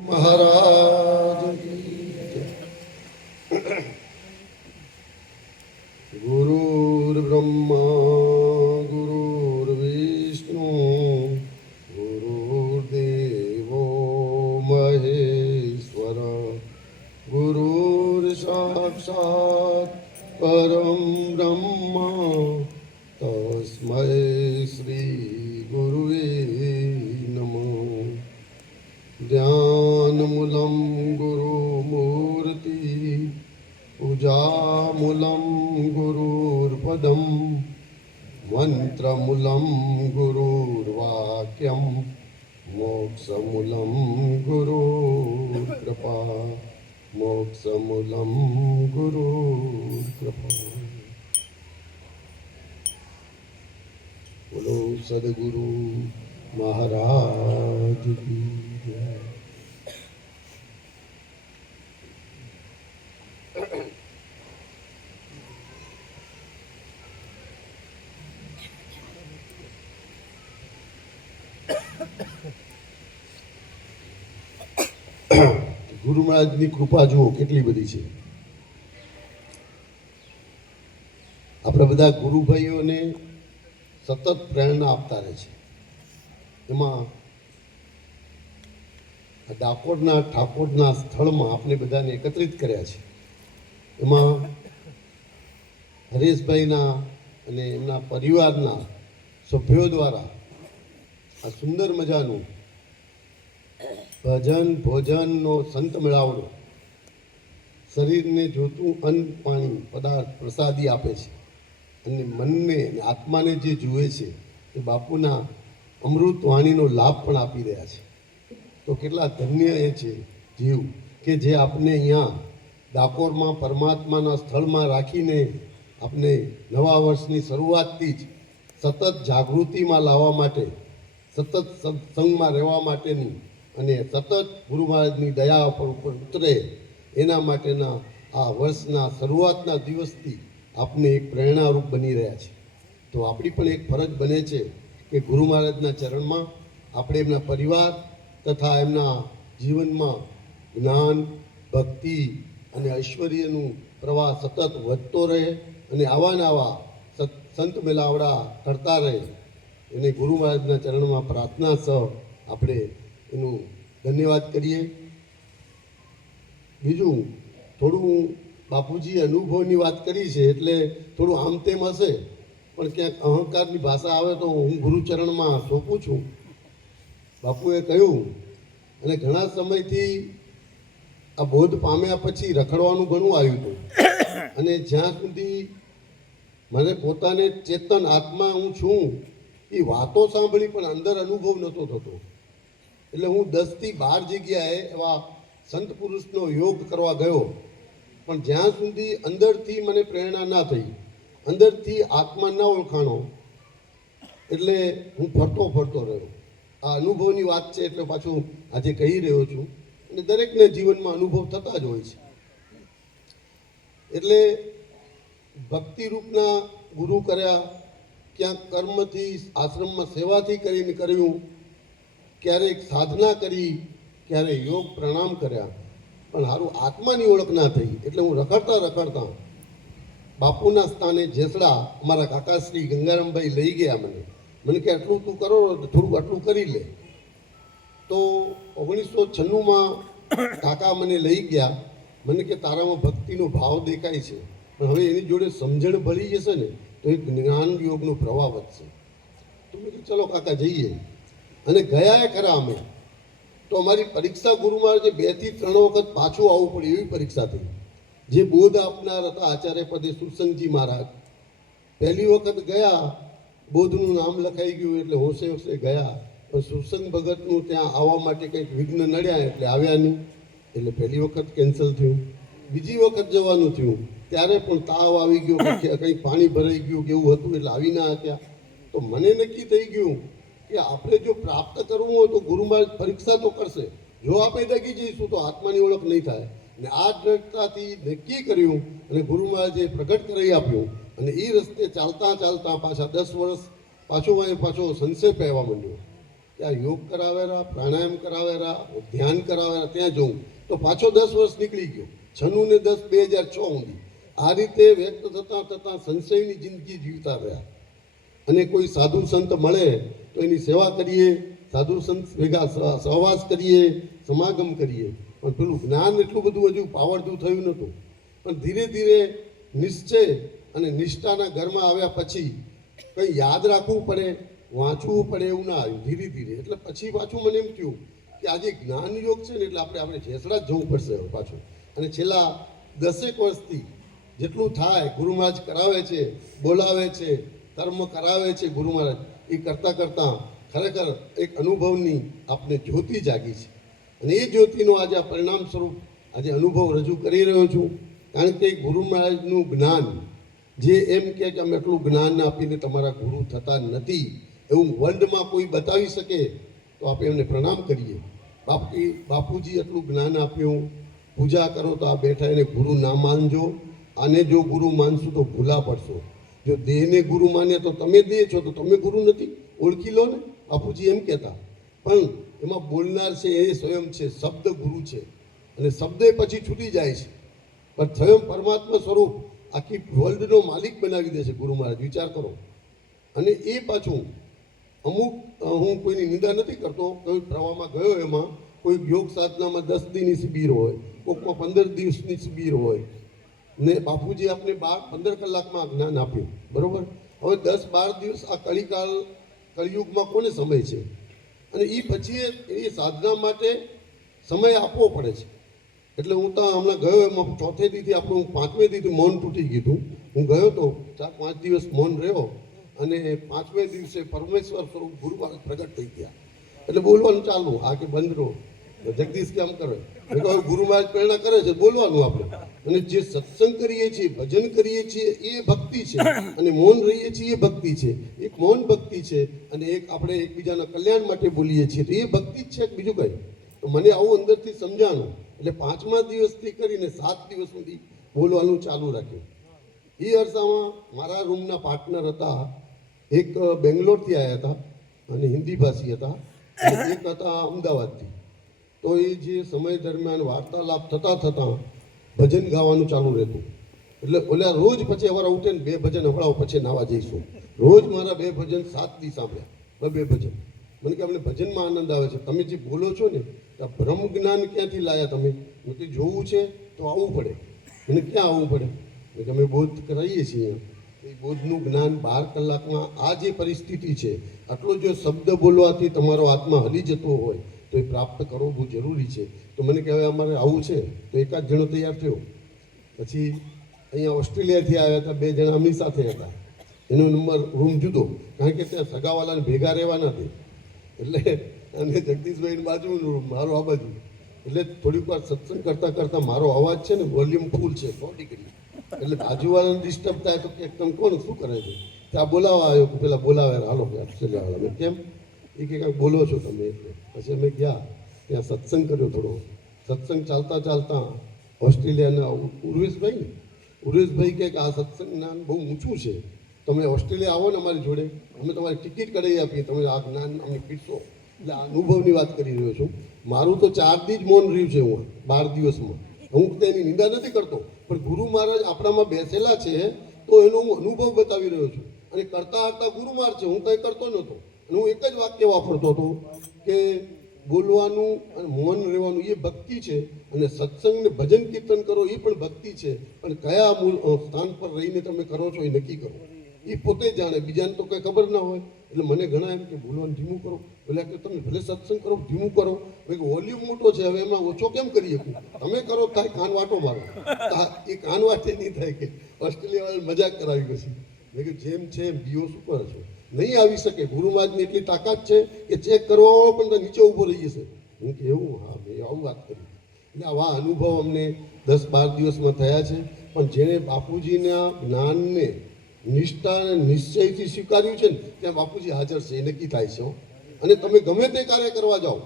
महाराज गुरुर्ब्रह्मा गुरुर्विष्णु गुरुर्देवो महेश्वर गुरुर्साक्षात् परं ब्रह्म तस्मै श्री गुरुवे नमः। ध्यानमूलं गुरुमूर्ति पूजामूलं गुरुर्पदं मंत्रमूलं गुरुर्वाक्यं मोक्षमूलं गुरुर्कृपा मोक्षमूलं गुरुर्कृपा। बोलो सद्गुरु महाराज की जय। ગુરુ મહારાજની કૃપા જુઓ કેટલી બધી છે. આપણે બધા ગુરુ ભાઈઓને સતત પ્રેરણા આપતા રહે છે. એમાં ડાકોરના ઠાકોરના સ્થળમાં આપણે બધાને એકત્રિત કર્યા છે. એમાં હરેશભાઈના અને એમના પરિવારના સભ્યો દ્વારા આ સુંદર મજાનું ભજન ભોજનનો સંત મેળાવડો શરીરને જોતું અન્ન પાણી પદાર્થ પ્રસાદી આપે છે અને મનને અને આત્માને જે જુએ છે એ બાપુના અમૃત વાણીનો લાભ પણ આપી રહ્યા છે. તો કેટલા ધન્ય એ છે જીવ કે જે આપણે અહીંયા ડાકોરમાં પરમાત્માના સ્થળમાં રાખીને આપણે નવા વર્ષની શરૂઆતથી જ સતત જાગૃતિમાં લાવવા માટે, સતત સત્સંગમાં રહેવા માટેની અને સતત ગુરુ મહારાજની દયા ઉપર ઉતરે એના માટેના આ વર્ષના શરૂઆતના દિવસથી આપને એક પ્રેરણારૂપ બની રહ્યા છે. તો આપણી પણ એક ફરજ બને છે કે ગુરુ મહારાજના ચરણમાં આપણે એમના પરિવાર તથા એમના જીવનમાં જ્ઞાન, ભક્તિ અને ઐશ્વર્યનું પ્રવાહ સતત વધતો રહે અને આવા નવા સંત મેળાવડા કરતા રહે એને ગુરુ મહારાજના ચરણમાં પ્રાર્થના સહ આપણે એનું ધન્યવાદ કરીએ. બીજું થોડું બાપુજીએ અનુભવની વાત કરી છે એટલે થોડું આમ તેમ હશે, પણ ક્યાંક અહંકારની ભાષા આવે તો હું ગુરુચરણમાં સોંપું છું. બાપુએ કહ્યું, અને ઘણા સમયથી આ બોધ પામ્યા પછી રખડવાનું ઘણું આવ્યું હતું અને જ્યાં સુધી મને પોતાને ચેતન આત્મા હું છું એ વાતો સાંભળી પણ અંદર અનુભવ નહોતો થતો. એટલે હું 10 થી 12 જગ્યાએ એવા સંત પુરુષનો યોગ કરવા ગયો, પણ જ્યાં સુધી અંદરથી મને પ્રેરણા ના થઈ, અંદરથી આત્મા ના ઓળખાણો, એટલે હું ફરતો રહ્યો. આ અનુભવની વાત છે એટલે પાછું આજે કહી રહ્યો છું. અને દરેકને જીવનમાં અનુભવ થતા જ હોય છે. એટલે ભક્તિરૂપના ગુરુ કર્યા, ક્યાંક કર્મથી આશ્રમમાં સેવાથી કરીને કર્યું, ક્યારેક સાધના કરી, ક્યારેક યોગ પ્રણામ કર્યા, પણ સારું આત્માની ઓળખ ના થઈ. એટલે હું રખડતા બાપુના સ્થાને જેસડા અમારા કાકાશ્રી ગંગારામભાઈ લઈ ગયા. મને કે આટલું તું કરો, થોડું આટલું કરી લે. તો 1996માં કાકા મને લઈ ગયા. મને કે તારામાં ભક્તિનો ભાવ દેખાય છે, પણ હવે એની જોડે સમજણ ભળી જશે ને તો એક જ્ઞાન યોગનો પ્રવાહ વધશે. તો મેં કીધું ચલો કાકા જઈએ. અને ગયા ખરા અમે. તો અમારી પરીક્ષા ગુરુ મહારાજે 2 થી 3 વખત પાછું આવવું પડ્યું એવી પરીક્ષા થઈ. જે બોધ આપનાર હતા આચાર્ય પદે સુરસંગજી મહારાજ, પહેલી વખત ગયા, બોધનું નામ લખાઈ ગયું એટલે હોશે ગયા, પણ સુરસંગ ભગતનું ત્યાં આવવા માટે કંઈક વિઘ્ન નડ્યા એટલે આવ્યા નહીં. એટલે પહેલી વખત કેન્સલ થયું. બીજી વખત જવાનું થયું ત્યારે પણ તાવ આવી ગયો, કંઈક પાણી ભરાઈ ગયું કે એવું હતું એટલે આવી ના હતા. તો મને નક્કી થઈ ગયું કે આપણે જો પ્રાપ્ત કરવું હોય તો ગુરુ મહારાજ પરીક્ષા તો કરશે. જો આપણે દગી જઈશું તો આત્માની ઓળખ નહીં થાય. અને આ દ્રઢતાથી નક્કી કર્યું અને ગુરુ મહારાજે પ્રગટ કરી આપ્યું. અને એ રસ્તે ચાલતા પાછા 10 વર્ષ પાછો સંશય પહેવા માંડ્યો ત્યાં યોગ કરાવેરા, પ્રાણાયામ કરાવેરા, ધ્યાન કરાવેરા, ત્યાં જઉં તો પાછો 10 વર્ષ નીકળી ગયો. 96 ને 10 2006 સુધી આ રીતે વ્યક્ત થતાં થતાં સંશયની જિંદગી જીવતા રહ્યા. અને કોઈ સાધુ સંત મળે તો એની સેવા કરીએ, સાધુ સંત ભેગા સહવાસ કરીએ, સમાગમ કરીએ, પણ પેલું જ્ઞાન એટલું બધું હજુ પાવરધું થયું નહોતું. પણ ધીરે ધીરે નિશ્ચય અને નિષ્ઠાના ઘરમાં આવ્યા પછી કંઈ યાદ રાખવું પડે, વાંચવું પડે એવું ના આવ્યું ધીરે ધીરે. એટલે પછી પાછું મને એમ થયું કે આજે જ્ઞાન યોગ છે ને એટલે આપણે જેસડા જ જવું પડશે હવે પાછું. અને છેલ્લા 10 વર્ષથી જેટલું થાય ગુરુ મહારાજ કરાવે છે, બોલાવે છે, કર્મ કરાવે છે ગુરુ મહારાજ, એ કરતાં કરતાં ખરેખર એક અનુભવની આપને જ્યોતિ જાગી છે. અને એ જ્યોતિનો આજે આ પરિણામ સ્વરૂપ આજે અનુભવ રજૂ કરી રહ્યો છું. કારણ કે ગુરુ મહારાજનું જ્ઞાન જે એમ કે અમે એટલું જ્ઞાન આપીને તમારા ગુરુ થતા નથી એવું વર્લ્ડમાં કોઈ બતાવી શકે તો આપણે એમને પ્રણામ કરીએ. બાપુજી એટલું જ્ઞાન આપ્યું, પૂજા કરો તો આ બેઠા એને ગુરુ ના માનજો. આને જો ગુરુ માનશું તો ભૂલા પડશો. જો દેહને ગુરુ માને તો તમે દેહ છો, તો તમે ગુરુ નથી, ઓળખી લો ને. બાપુજી એમ કહેતા. પણ એમાં બોલનાર છે એ સ્વયં છે, શબ્દ ગુરુ છે, અને શબ્દ પછી છૂટી જાય છે. પણ સ્વયં પરમાત્મા સ્વરૂપ આખી વર્લ્ડનો માલિક બનાવી દે છે ગુરુ મહારાજ, વિચાર કરો. અને એ પાછું અમુક, હું કોઈની નિંદા નથી કરતો, કોઈ પ્રવાહમાં ગયો એમાં કોઈ યોગ સાધનામાં 10 દીની શિબિર હોય, કોઈકમાં 15 દિવસની શિબિર હોય, ને બાપુજી આપને 15 કલાકમાં જ્ઞાન આપ્યું, બરોબર. હવે 10-12 દિવસ આ કળિયુગમાં કોને સમય છે? અને એ પછી એ સાધના માટે સમય આપવો પડે છે. એટલે હું તો હમણાં ગયો એમાં 4થે દીથી આપણું 5મે દીથી મૌન તૂટી ગયું. હું ગયો તો 4-5 દિવસ મૌન રહ્યો, અને 5મે દિવસે પરમેશ્વર સ્વરૂપ ગુરુ મહારાજ પ્રગટ થઈ ગયા. એટલે બોલવાનું ચાલુ, આ કે બંધ રહો, જગદીશ કેમ કરે, ગુરુ મહારાજ પ્રેરણા કરે છે બોલવાનું આપણે. અને જે સત્સંગ કરીએ છીએ, ભજન કરીએ છીએ એ ભક્તિ છે, અને મૌન રહીએ છીએ એ ભક્તિ છે. એક મૌન ભક્તિ છે, અને એક આપણે એકબીજાના કલ્યાણ માટે બોલીએ છીએ, તો એ ભક્તિ જ છે, બીજું કંઈ. તો મને આવું અંદરથી સમજાણું. એટલે 5મા દિવસથી કરીને 7 દિવસ સુધી બોલવાનું ચાલુ રાખ્યું. એ અરસામાં મારા રૂમના પાર્ટનર હતા, એક બેંગ્લોરથી આવ્યા હતા અને હિન્દી ભાષી હતા, અને એક હતા અમદાવાદથી. તો એ જે સમય દરમિયાન વાર્તાલાપ થતાં ભજન ગાવાનું ચાલુ રહેતું. એટલે ઓલા રોજ પછી અમારા ઉઠે ને 2 ભજન હમણાં પછી નાવા જઈશું. રોજ મારા 2 ભજન 7 દી સાંભળ્યા, 2 ભજન. મને કે અમને ભજનમાં આનંદ આવે છે, તમે જે બોલો છો ને આ બ્રહ્મ જ્ઞાન ક્યાંથી લાયા તમે? મને જોવું છે તો આવવું પડે. મને ક્યાં આવવું પડે? કે અમે બોધ કરાવીએ છીએ. એ બોધનું જ્ઞાન 12 કલાકમાં આ જે પરિસ્થિતિ છે, આટલો જો શબ્દ બોલવાથી તમારો આત્મા હલી જતો હોય તો એ પ્રાપ્ત કરવો બહુ જરૂરી છે. તો મને કહેવાય અમારે આવું છે, તો એકાદ જણો તૈયાર થયો. પછી અહીંયા ઓસ્ટ્રેલિયાથી આવ્યા હતા, 2 જણા અમની સાથે હતા. એનો નંબર રૂમ જુદો, કારણ કે ત્યાં સગાવાલાને ભેગા રહેવા નથી. એટલે અને જગદીશભાઈની બાજુનું રૂમ, મારો આ બાજુ. એટલે થોડીક વાર સત્સંગ કરતાં કરતાં મારો અવાજ છે ને વોલ્યુમ ફૂલ છે 100 ડિગ્રી. એટલે બાજુવાળાને ડિસ્ટર્બ થાય તો કે એકદમ કોણ શું કરે છે? ત્યાં બોલાવવા આવ્યો, પેલા બોલાવે, હાલો ઓસ્ટ્રેલિયાવાળા. મેં કેમ? એ કે કાંઈક બોલો છો તમે એટલે. પછી અમે ગયા, ત્યાં સત્સંગ કર્યો થોડો. સત્સંગ ચાલતા ઓસ્ટ્રેલિયાના ઉર્વેશભાઈ કહે કે આ સત્સંગ જ્ઞાન બહુ ઊંચું છે, તમે ઓસ્ટ્રેલિયા આવો ને અમારી જોડે, અમે તમારી ટિકિટ કઢાવી આપીએ, તમે આ જ્ઞાન અમને પીરશો. એટલે આ અનુભવની વાત કરી રહ્યો છું. મારું તો 4 દી જ મૌન રહ્યું છે, હું 12 દિવસમાં. હું તેની નિંદા નથી કરતો, પણ ગુરુ મહારાજ આપણામાં બેસેલા છે તો એનો હું અનુભવ બતાવી રહ્યો છું. અને કરતા ગુરુ મહારાજ છે, હું કંઈ કરતો નહોતો. અને હું એક જ વાક્ય વાપરતો હતો કે બોલવાનું અને મૌન રહેવાનું એ ભક્તિ છે, અને સત્સંગ ને ભજન કીર્તન કરો એ પણ ભક્તિ છે. પણ કયા સ્થાન પર રહીને તમે કરો છો એ નક્કી કરો, એ પોતે જાણે, બીજાને તો કંઈ ખબર ના હોય. એટલે મને ઘણા એમ કે બોલવાનું ધીમું કરો, એટલે કે તમે ભલે સત્સંગ કરો ધીમું કરો, વોલ્યુમ મોટો છે હવે એમાં ઓછો કેમ કરી શકું? તમે કરો થાય કાન વાટો મારો, એ કાન વાટે નહીં થાય કે ઓસ્ટ્રેલિયા મજાક કરાવી પછી. મેં કહ્યું જેમ છે એમ બીઓ શું કરે છો? નહીં આવી શકે. ગુરુ મહારાજની એટલી તાકાત છે કે ચેક કરવા વાળો પણ નીચે ઊભો રહી જશે. હું કે એવું? હા, મેં આવું વાત કરી. એટલે આવા અનુભવ અમને 10-12 દિવસમાં થયા છે. પણ જેણે બાપુજીના જ્ઞાનને નિષ્ઠા અને નિશ્ચયથી સ્વીકાર્યું છે ને ત્યાં બાપુજી હાજર છે, એ નક્કી થાય છે. અને તમે ગમે તે કાર્ય કરવા જાઓ,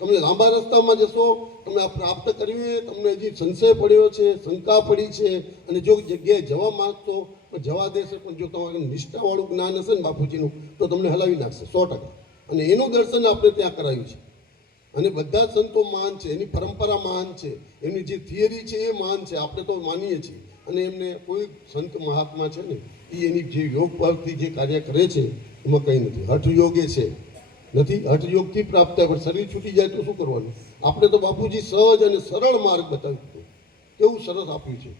તમને લાંબા રસ્તામાં જશો, તમે આ પ્રાપ્ત કર્યું, તમને હજી સંશય પડ્યો છે, શંકા પડી છે, અને જો જગ્યાએ જવા માંગતો પણ જવા દેશે. પણ જો તમારે નિષ્ઠાવાળું જ્ઞાન હશે ને બાપુજીનું, તો તમને હલાવી નાખશે 100%. અને એનું દર્શન આપણે ત્યાં કરાયું છે. અને બધા સંતો મહાન છે, એની પરંપરા મહાન છે, એમની જે થિયરી છે એ મહાન છે, આપણે તો માનીએ છીએ. અને એમને કોઈ સંત મહાત્મા છે ને એ એની જે યોગ પરથી જે કાર્ય કરે છે એમાં કંઈ નથી. હઠયોગ એ છે નથી, હઠયોગથી પ્રાપ્ત થાય, પણ શરીર છૂટી જાય તો શું કરવાનું? આપણે તો બાપુજી સહજ અને સરળ માર્ગ બતાવ્યું હતું, કેવું સરસ આપ્યું છે.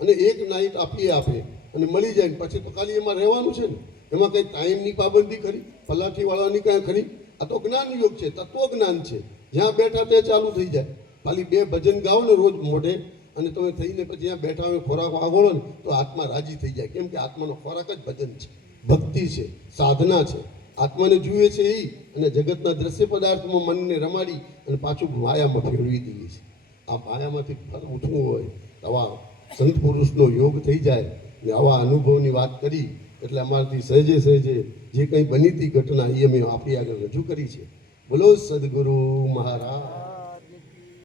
અને એક નાઇટ આપીએ આપે અને મળી જાય ને પછી તો ખાલી એમાં રહેવાનું છે ને, એમાં કંઈ ટાઈમની પાબંદી ખરી? પલાઠીવાળાની કાંઈ ખરી? આ તો જ્ઞાન યોગ છે, તત્વજ્ઞાન છે. જ્યાં બેઠા ત્યાં ચાલુ થઈ જાય. ખાલી 2 ભજન ગાઓ ને રોજ મોઢે, અને તમે થઈને પછી જ્યાં બેઠા હોય ખોરાક આગોળો ને તો આત્મા રાજી થઈ જાય. કેમ કે આત્માનો ખોરાક જ ભજન છે, ભક્તિ છે, સાધના છે. આત્માને જુએ છે એ, અને જગતના દ્રશ્ય પદાર્થમાં મનને રમાડી અને પાછું માયામાં ફેરવી દઈએ છે. આ માયામાંથી ફર ઉઠવું હોય તો આવા સંત પુરુષનો યોગ થઈ જાય. ને આવા અનુભવની વાત કરી એટલે અમારાથી સહેજે સહેજે જે કંઈ બની હતી ઘટના એ અમે આપણી આગળ રજૂ કરી છે. બોલો સદગુરુ મહારાજ.